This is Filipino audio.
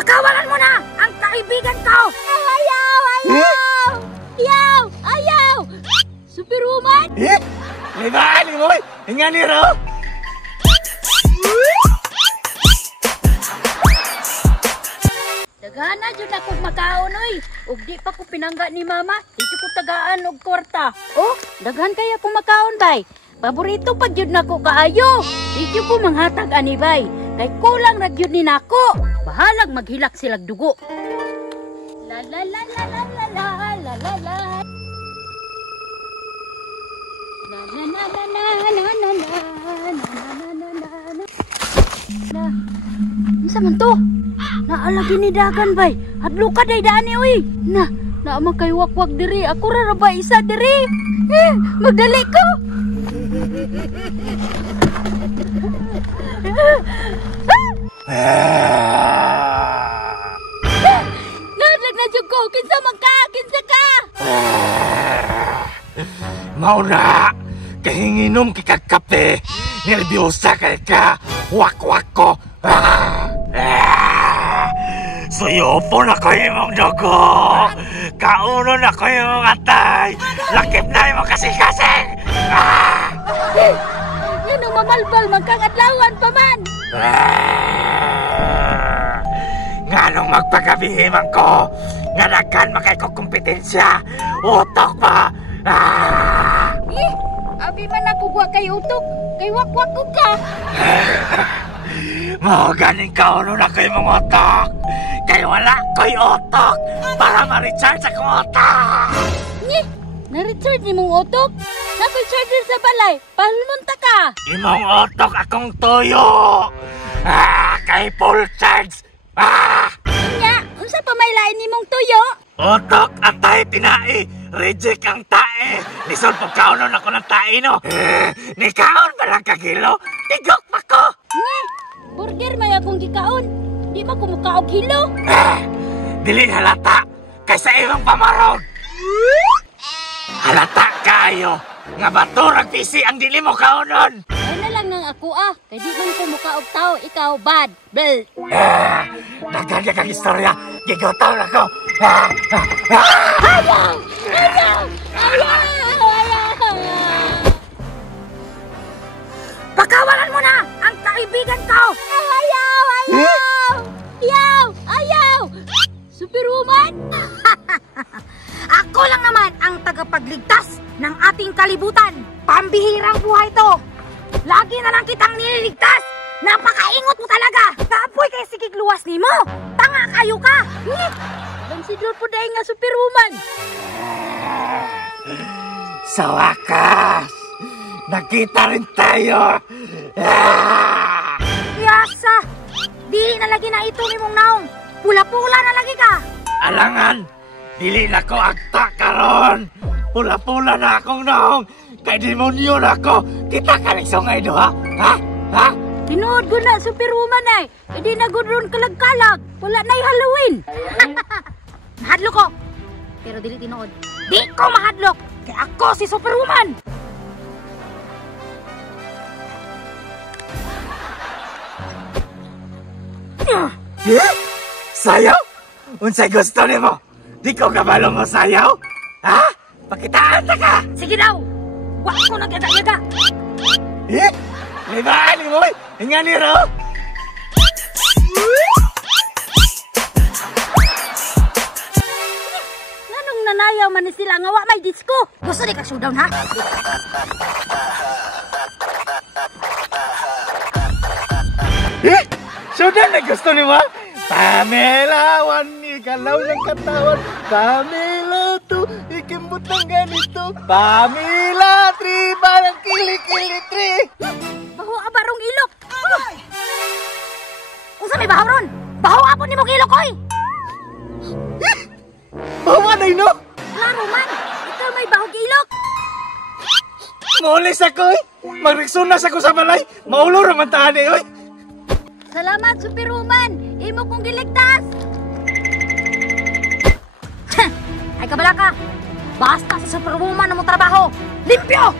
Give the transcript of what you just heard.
Pakawalan mo na ang kaibigan ko! Ayaw! Ayaw! Ayaw! Ayaw! Superwoman! Libaan mo! Hingan ni Ro! Dagana dyan ako makaon, oy. Ug di pa ko pinangga ni mama, dito ko tagaan og kwarta. Oh, daghan kaya ko makaon, bay. Paborito pa jud nako kaayo. Dito ko manghatag ani, bay. Kay kulang ra gyud ni nako. Bahalag maghilak silag dugo. La la la la la la la la la la. Na na na na na na na na na na. Na. Unsa man to? Naalagi ni dagan bay. Hadlo ka day dani uy. Na kay wakwak diri. Ako ra ba isa diri? Magdali ko. Naglag na jud ko. Kinsa man ka? Kinsa ka? Mauna, kahinginom kikag kape. Nervyosa kay ka. Wakwak ko. Suyupo na kayo mong dugo. Kauno na kayo mong atay. Lakip na yung kasing-kasing. Yan ang mamalbal, magkangadlawan pa man. Nga nung magpagabihiman ko, nga nagkan makay ko kompetensya. Utok pa. Abi man ako gwa kay utok. Kay wakwak ko ka. Mga ganing kauno na kayo mong utok. Kaya wala ko'y utok para ma-recharge akong utok. Na-recharge ni mong utok? Nako'y charger sa balay. Palmunta ka. Imong utok akong tuyo. Kay full charge. Nya, unsa pa may lain ni mong tuyo? Utok at tayo pinai. Reject ang tae. Lisod po kaunon ako ng tae, no? Ni kaon ba lang kagilo? Tigok pa ko. Burger may akong gikaon. Di ba kumukaog hilo? Dili halata. Kaysa ibang pamarog. Halata kayo. Nga baturag pisi ang dili mo kaunon. Ay na lang nang ako Kay di man kumukaog tao, ikaw bad. Bel. Nagkagya kang istorya. Gigotaw na ko. Ayaw! Ayaw! Ayaw! Pakawalan mo na ang kaibigan ko! Ayaw! Ayaw! Ayaw! Ayaw! Superwoman? Ako lang naman ang tagapagligtas ng ating kalibutan. Pambihirang buhay to. Lagi na lang kitang nililigtas. Napakaingot mo talaga. Kapoy kay sigig luwas ni mo. Tanga kayo ka. Consider po dahil nga Superwoman. Sa wakas, nakita rin tayo. Yasa, di na lagi na ito ni mong naong. Pula-pula na lagi ka. Alangan, dili na ko agta karon. Pula-pula na akong naong. Kay demonyo na ko. Kita ka rin sungay do, ha? Ha? Tinuod ko na Superwoman ay. Hindi na gudron kalag-kalag. Wala na'y Halloween. Mahadlok ko. Pero dili tinuod. Di ko mahadlok. Kaya ako si Superwoman. Sayaw? Unsay gusto ni mo? Di ko kabalo mo sayaw? Ha? Pakitaan na ka! Sige daw. Wak ko nagyaga-yaga. Libaan mo! Hingan ni Ro! Nanong nanayaw man ni sila nga wa may disco. Gusto di ka showdown ha? Showdown na gusto ni mo? Pamela, wani galaw ng katawan. Pamela, to, ikimbot ng ganito. Pamela, triba ng kili-kili, tri. Baho abarong ilok. Unsa may bahaw ron? Baho apon ni mong ilok, oy. Bawa na no? Klaro man. Ikaw may bahog ilok. Mulis ako, eh. Magreksunas ako sa balay. Maulo raman tahan, eh, oy. Salamat, Superwoman. Imo kong giligtas. Ay kabala ka. Basta si Superwoman na mo trabaho. Limpyo!